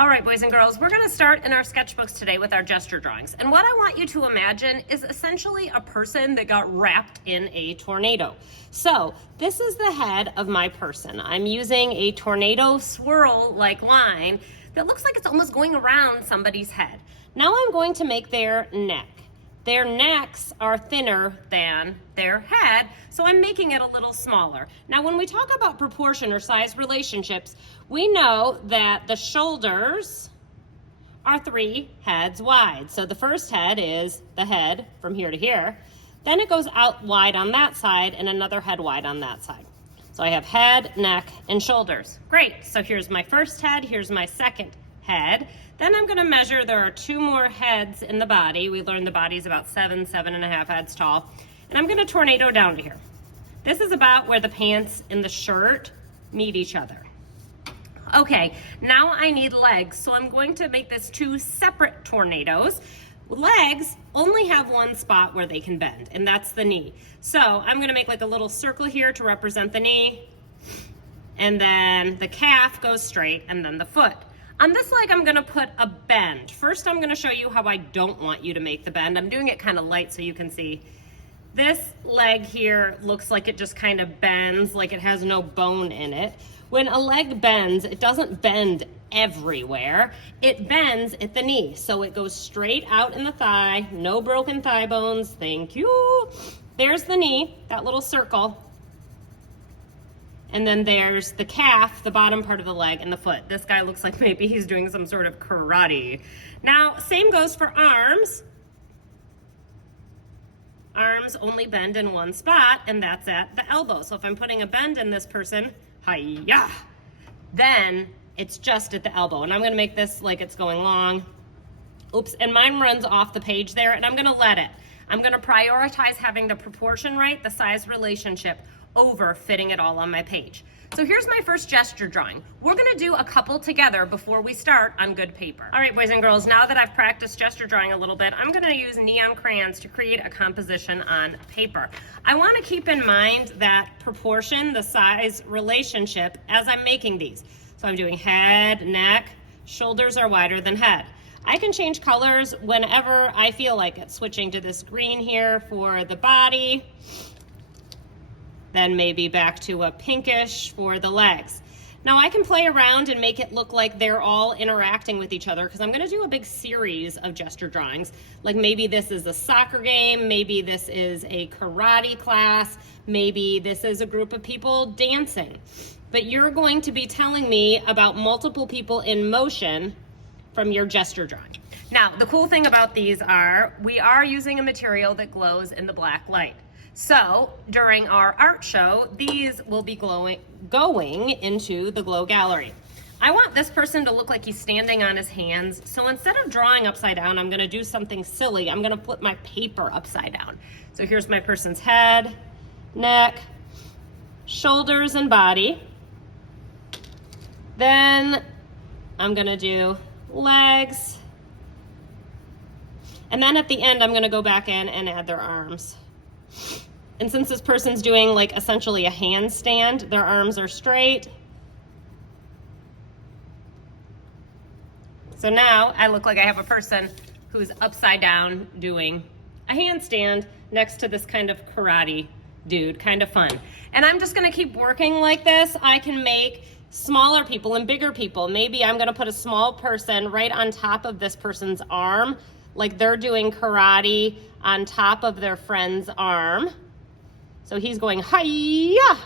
All right, boys and girls, we're going to start in our sketchbooks today with our gesture drawings. And what I want you to imagine is essentially a person that got wrapped in a tornado. So this is the head of my person. I'm using a tornado swirl-like line that looks like it's almost going around somebody's head. Now I'm going to make their neck. Their necks are thinner than their head, so I'm making it a little smaller. Now, when we talk about proportion or size relationships, we know that the shoulders are 3 heads wide. So the first head is the head from here to here. Then it goes out wide on that side and another head wide on that side. So I have head, neck, and shoulders. Great, so here's my first head, here's my second head. Then I'm gonna measure, there are 2 more heads in the body. We learned the body's about 7.5 heads tall. And I'm gonna tornado down to here. This is about where the pants and the shirt meet each other. Okay, now I need legs, so I'm going to make this 2 separate tornadoes. Legs only have one spot where they can bend, and that's the knee. So I'm gonna make like a little circle here to represent the knee, and then the calf goes straight, and then the foot. On this leg, I'm gonna put a bend. First, I'm gonna show you how I don't want you to make the bend. I'm doing it kind of light so you can see. This leg here looks like it just kind of bends, like it has no bone in it. When a leg bends, it doesn't bend everywhere. It bends at the knee. So it goes straight out in the thigh, no broken thigh bones, thank you. There's the knee, that little circle. And then there's the calf, the bottom part of the leg, and the foot. This guy looks like maybe he's doing some sort of karate. Now, same goes for arms. Arms only bend in one spot, and that's at the elbow. So if I'm putting a bend in this person, hi-ya, then it's just at the elbow. And I'm gonna make this like it's going long. Oops, and mine runs off the page there, and I'm gonna let it. I'm gonna prioritize having the proportion right, the size relationship, over fitting it all on my page. So here's my first gesture drawing. We're gonna do a couple together before we start on good paper. All right, boys and girls, now that I've practiced gesture drawing a little bit, I'm gonna use neon crayons to create a composition on paper. I wanna keep in mind that proportion, the size relationship as I'm making these. So I'm doing head, neck, shoulders are wider than head. I can change colors whenever I feel like it, switching to this green here for the body, then maybe back to a pinkish for the legs. Now I can play around and make it look like they're all interacting with each other because I'm gonna do a big series of gesture drawings. Like maybe this is a soccer game, maybe this is a karate class, maybe this is a group of people dancing. But you're going to be telling me about multiple people in motion from your gesture drawing. Now, the cool thing about these are we are using a material that glows in the black light. So during our art show, these will be going into the glow gallery. I want this person to look like he's standing on his hands. So instead of drawing upside down, I'm gonna do something silly. I'm gonna put my paper upside down. So here's my person's head, neck, shoulders, and body. Then I'm gonna do legs. And then at the end, I'm gonna go back in and add their arms. And since this person's doing like essentially a handstand, their arms are straight. So now I look like I have a person who's upside down doing a handstand next to this kind of karate dude, kind of fun. And I'm just gonna keep working like this. I can make smaller people and bigger people. Maybe I'm gonna put a small person right on top of this person's arm, like they're doing karate on top of their friend's arm. So he's going hi-ya,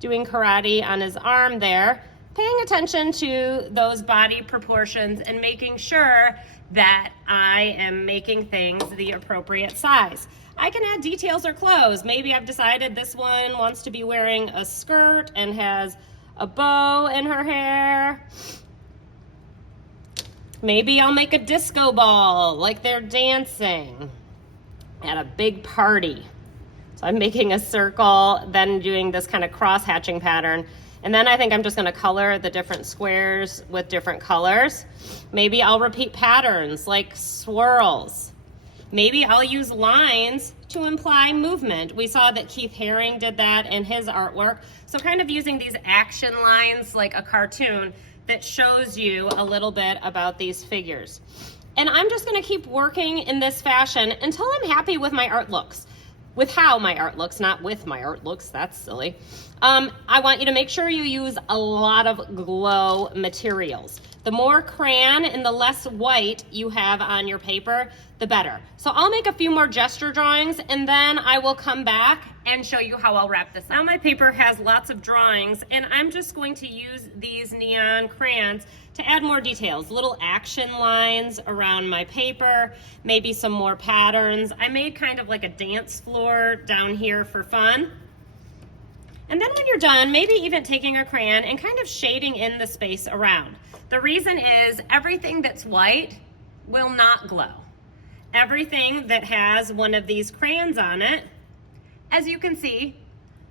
doing karate on his arm there, paying attention to those body proportions and making sure that I am making things the appropriate size. I can add details or clothes. Maybe I've decided this one wants to be wearing a skirt and has a bow in her hair. Maybe I'll make a disco ball like they're dancing at a big party. So I'm making a circle, then doing this kind of cross-hatching pattern. And then I think I'm just gonna color the different squares with different colors. Maybe I'll repeat patterns like swirls. Maybe I'll use lines to imply movement. We saw that Keith Haring did that in his artwork. So kind of using these action lines like a cartoon that shows you a little bit about these figures. And I'm just gonna keep working in this fashion until I'm happy with my art looks. With how my art looks, not with my art looks, that's silly. I want you to make sure you use a lot of glow materials. The more crayon and the less white you have on your paper, the better. So I'll make a few more gesture drawings and then I will come back and show you how I'll wrap this up. Now my paper has lots of drawings and I'm just going to use these neon crayons to add more details, little action lines around my paper, maybe some more patterns. I made kind of like a dance floor down here for fun. And then when you're done, maybe even taking a crayon and kind of shading in the space around. The reason is everything that's white will not glow. Everything that has one of these crayons on it, as you can see,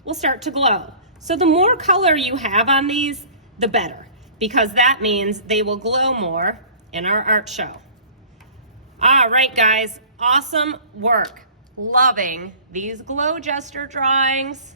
will start to glow. So the more color you have on these, the better, because that means they will glow more in our art show. All right, guys, awesome work. Loving these glow gesture drawings.